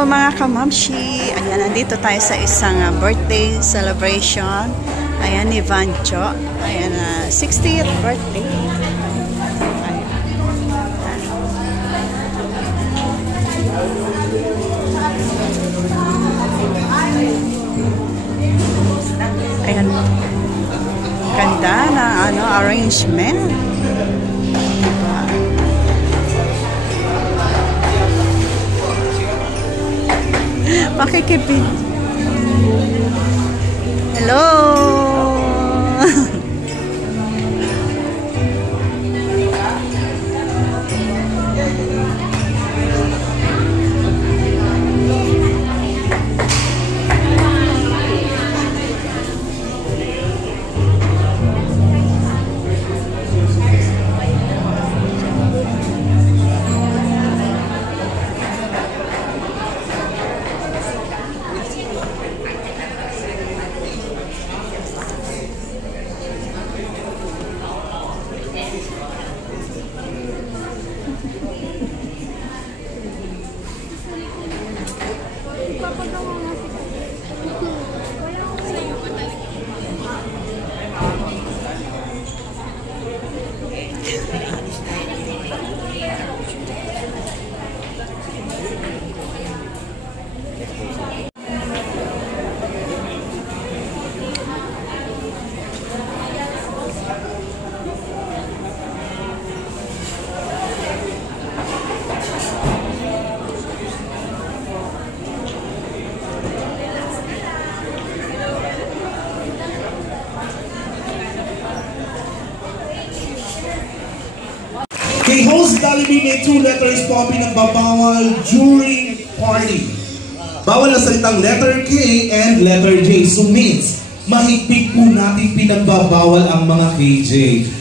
Hello mga kamamshi! Ayan, nandito tayo sa isang birthday celebration. Ayan, ni Vancho. Ayan, 60th birthday. Ayan. Ganda na arrangement. Makikipid. Hello! Kay host Jollibee may 2 letters po ang pinagbabawal during party. Bawal na salitang letter K and letter J. So means, mahigpit po natin pinagbabawal ang mga KJ.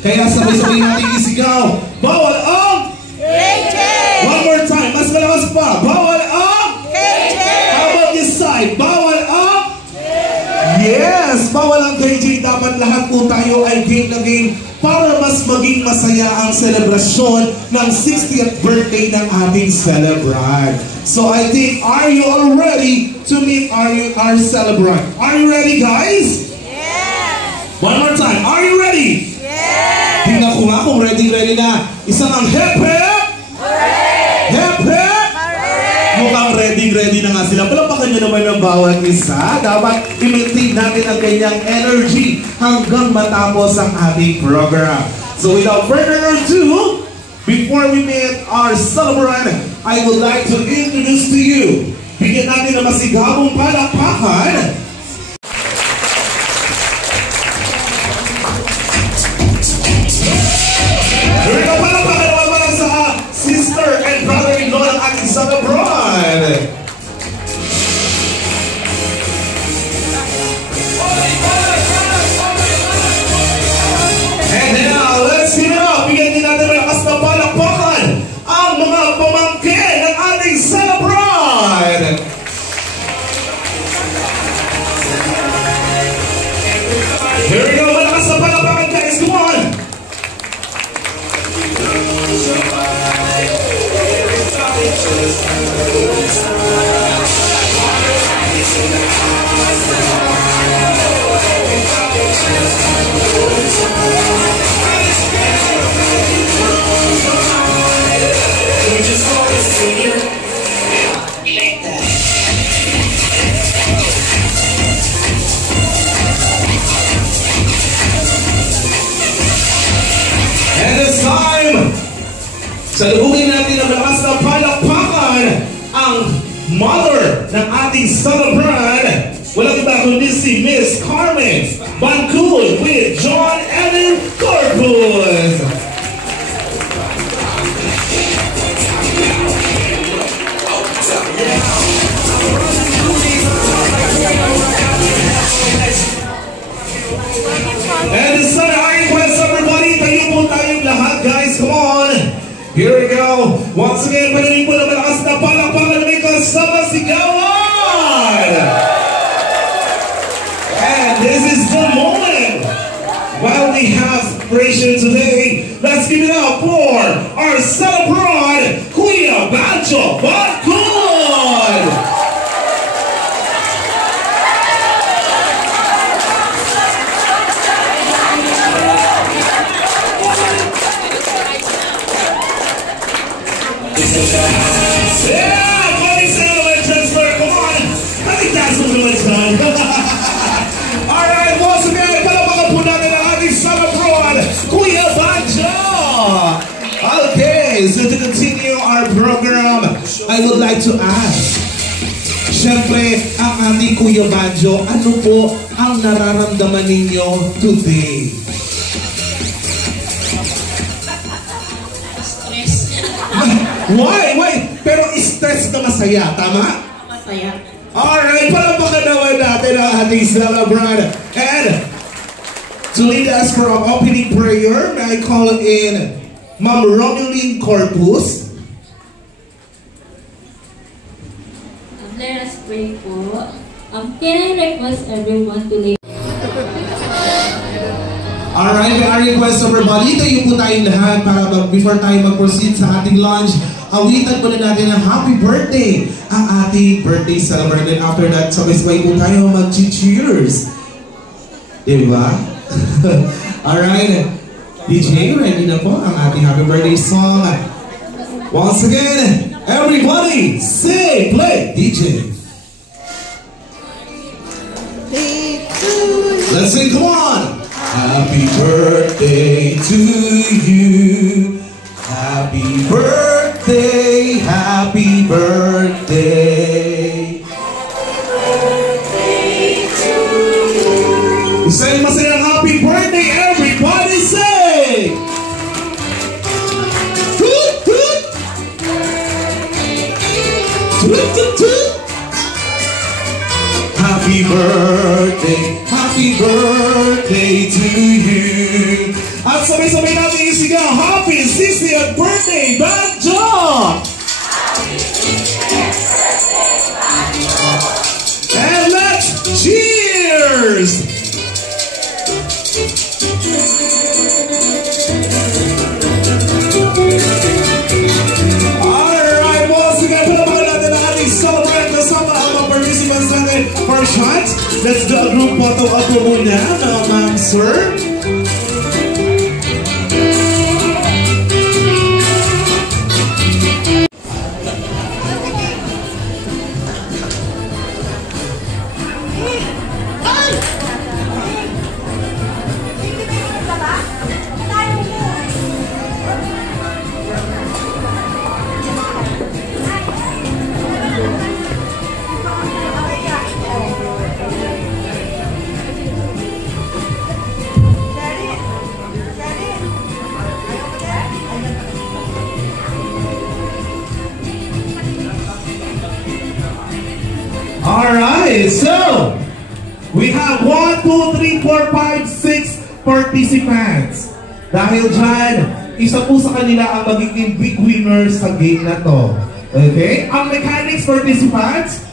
Kaya sabay-sabay natin isigaw, bawal ang KJ! One more time, mas malakas pa, bawal ang KJ! How about this side, bawal ang KJ! Yes, bawal ang KJ. Dapat lahat po tayo ay game na game para mas maging masaya ang selebrasyon ng 60th birthday ng ating celebrant. So I think, are you all ready to meet our celebrant? Are you ready, guys? Yes! One more time, are you ready? Yes! Tingnan ko nga kung ready na. Isang ang hip hip! Hooray! Hip hip! Hooray! Mukhang ready na nga sila. Palapakan nyo naman ng bawat isa. Dapat i-maintain natin ang kanyang energy hanggang matapos ang ating program. So without further ado, before we meet our celebrant, I would like to introduce to you, bigyan natin ng masigabong palakpakan, sister and brother-in-law ng ating celebrant. And now, let's give it up. Bigyan din natin malakas na palakpakan ang mga pamangkin ng ating celebrant. Here we go, malakas na palakpakan, guys. Come on. And it's time! Salubungin natin ang malakas na palakpakan ang mother ng ating celebrant. Walang iba kundi si Miss Carmen Bancul with John Ellen Corpus. And it's time to request everybody. Tayo po tayong lahat, guys. Come on. Here we go. Once again, panalig po na malakas na palakpakan na may kasama si Gawan. And this is the moment while we have celebration today. Let's give it up for our celebrant, Kuya Vancho Bancul. Yeah! Money settlement transfer. Come on! I think that's what it's done. Alright, once again, palapakan po natin ang ating Salabron, Kuya Banjo! Okay, so to continue our program, I would like to ask, syempre, ang ating Kuya Banjo, ano po ang nararamdaman ninyo today? Why? Pero stress na masaya, tama? Masaya. Alright, palapakan naman natin ang ating Salabron. And to lead us for an opening prayer, may I call in Ma'am Romuline Corpus. Let us pray po. Can I request everyone to lay? Alright, may I request everybody, tayo po tayong lahat para before tayo mag-proceed sa ating lunch, awitan muna natin ang happy birthday, ang ating birthday celebration. And after that, sabay-sabay po tayo mag-cheers. Diba? Alright, DJ, ready na po ang ating happy birthday song. Once again, everybody, say, play, DJ. Let's sing, come on! Happy birthday to you. Happy birthday, happy birthday. Say masayang happy birthday, everybody say! Toot, toot. Toot, toot, toot. Happy birthday to you. At sabay-sabay natin isigaw, happy 60th birthday, Banjo! And let's cheers! Alright, once again, palapakan natin ang ating celebrate kasama ang mga participants natin. First shot, let's do a group photo up po muna, ma'am, sir. Alright, so we have 1, 2, 3, 4, 5, 6 participants. Dahil dyan, isa po sa kanila ang magiging big winner sa game na to. Okay? Ang mechanics participants,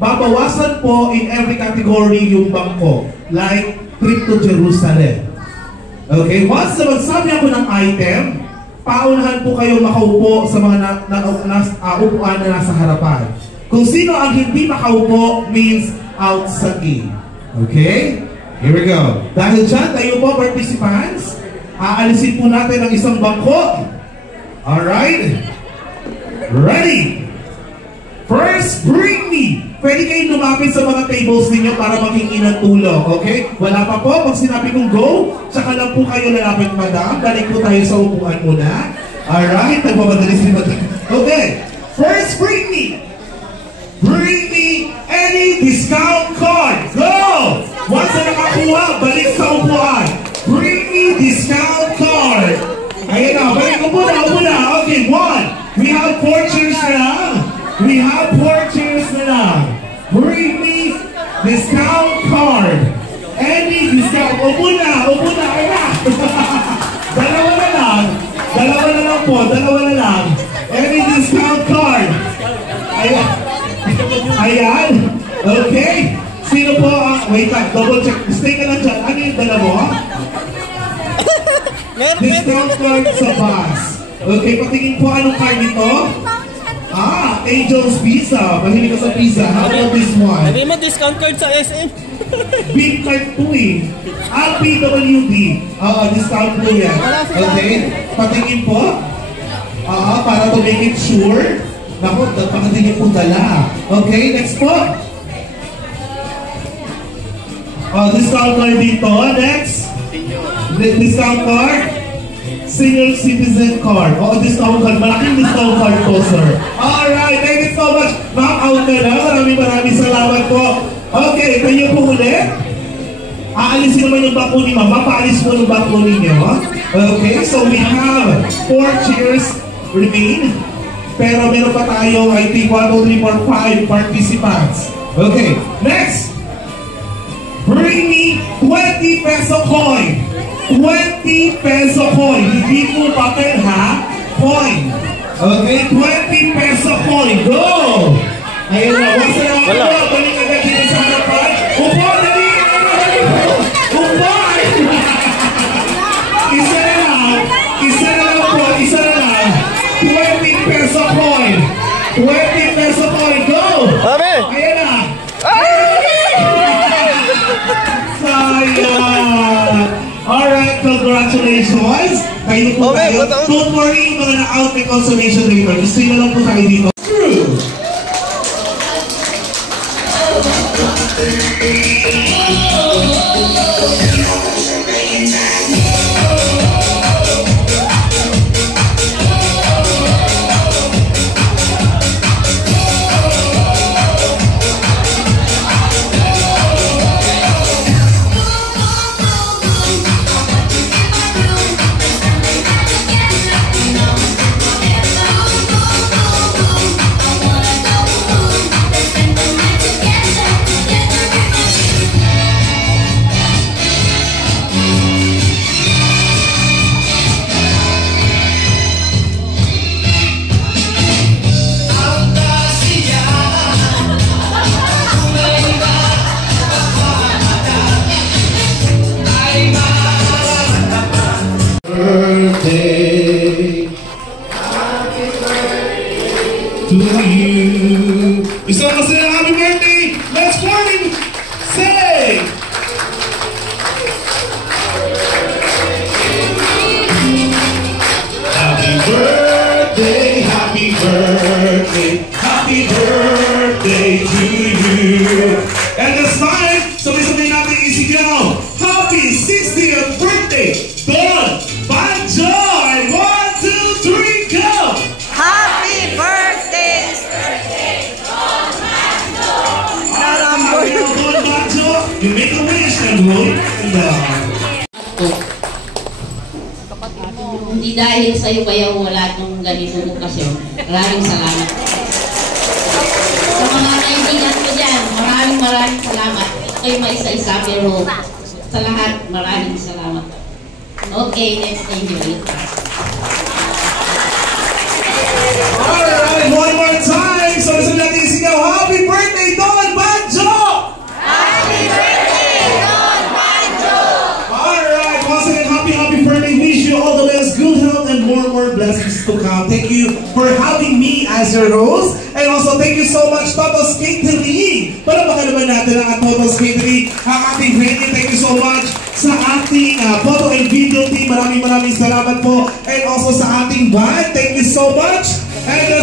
babawasan po in every category yung bangko. Like, trip to Jerusalem. Okay? Once na magsabi ako ng item, paunahan po kayo makaupo sa mga upuan na nasa harapan. Kung sino ang hindi makaupo means out sa game. Okay? Here we go. Dahil dyan, tayo po participants, aalisin po natin ang isang bangko. Alright? Ready? First, bring me. Pwede kayong lumapit sa mga tables ninyo para makingin ng tulong. Okay? Wala pa po. Pag sinabi kong go, tsaka lang po kayo lalapit, madam. Balik po tayo sa upuan muna. Alright? Nagpapadalis ni madam. Okay. First, bring me. Bring me any discount card. Go! Once na nakakuha, balik sa upuan. Bring me discount card. Ayan na, balik upo na. Okay, 1. We have 4 chairs na lang. Bring me discount card. Any discount. Upo na. Ayan na. Dalawa na lang. Any discount card. Ayan. Okay. Sino po ang... Wait lang, double check. Stay ka lang dyan. Ano yung dala mo? Discount card sa bus. Okay, patingin po anong card nito. Angel's Pizza. Mahilig ka sa pizza. How about this one? Hindi mo discount card sa SM. Big card po eh. LPWD. Discount po yan. Okay, patingin po. Para to make it sure. Naku, baka din yung dala. Okay, next po. Discount card dito. Next. Discount card. Senior citizen card. Discount card. Malaking discount card po, sir. Alright, thank you so much. Ma'am, out na na. Maraming salamat po. Okay, kayo po ulit. Aalisin naman yung bako ni Mama. Paalis mo yung bako ninyo. Okay, so we have 4 chairs remain. Pero meron pa tayong, I think, 1, 2, 3, 4, 5 participants. Okay, next. Bring me 20 peso coin. 20 peso coin. Hindi po papel ha? Coin. Okay, 20 peso coin. Go! Ayun na, what's the number? Balik agad dito sa harapan. Upo, dali! Upo! Isa na lang. Isa na lang po. Isa na lang. 20 peso coin. 20 peso coin. Go! Ayun na. Sayang! Alright, congratulations! Kayo po tayo. Don't worry, mga na-out may consolation later. Gusto na lang po tayo dito. True! Birthday. Happy birthday to you. Isa na sila, happy birthday. Let's party. Say. Happy birthday, happy birthday, happy birthday to you. And this time, sabay-sabay natin isigaw. Happy 60th birthday, Don Banjoy! 1, 2, 3, go! Happy birthday! Don Banjoy, you make a wish and roll Hindi dahil sa'yo kaya wala itong ganitong okasyon. Maraming salamat. Sa mga kaibigan ko dyan, maraming salamat. Kayo maisa-isa pero sa lahat, maraming salamat. Okay, let's enjoy it. Alright, one more time! So, listen natin isigaw, happy birthday, Don Banjo! Happy birthday, Don Banjo! Alright, once again, happy birthday. Wish you all the best, good health, and more blessings to come. Thank you for having me as your host. And also, thank you so much, Toto's Catering. Palabakan naman natin ang Toto's Catering, ang ating venue. Thank you so much sa ating photo and video team. Maraming salamat po. And also sa ating band. Thank you so much. And